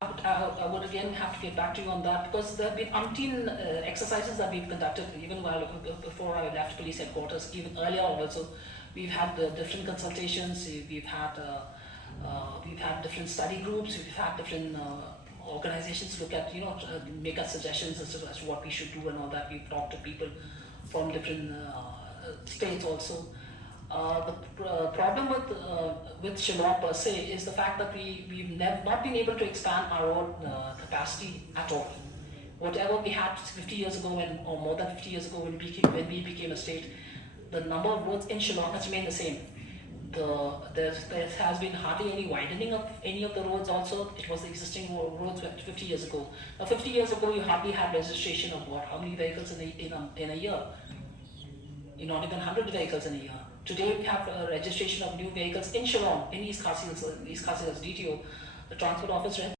I would again have to get back to you on that, because there have been umpteen exercises that we've conducted even before I left police headquarters. Even earlier also, we've had different consultations. We've had different study groups. We've had different organizations look at, make us suggestions as to what we should do and all that. We've talked to people from different states also. The problem with Shillong per se is the fact that we've not been able to expand our own capacity at all. Whatever we had 50 years ago, or more than 50 years ago when we became a state, the number of roads in Shillong has remained the same. There has been hardly any widening of any of the roads also. It was the existing roads 50 years ago. Now 50 years ago you hardly had registration of how many vehicles in a year? Not even 100 vehicles in a year. Today we have a registration of new vehicles in Shillong, in East Khasi Hills DTO. The Transport Office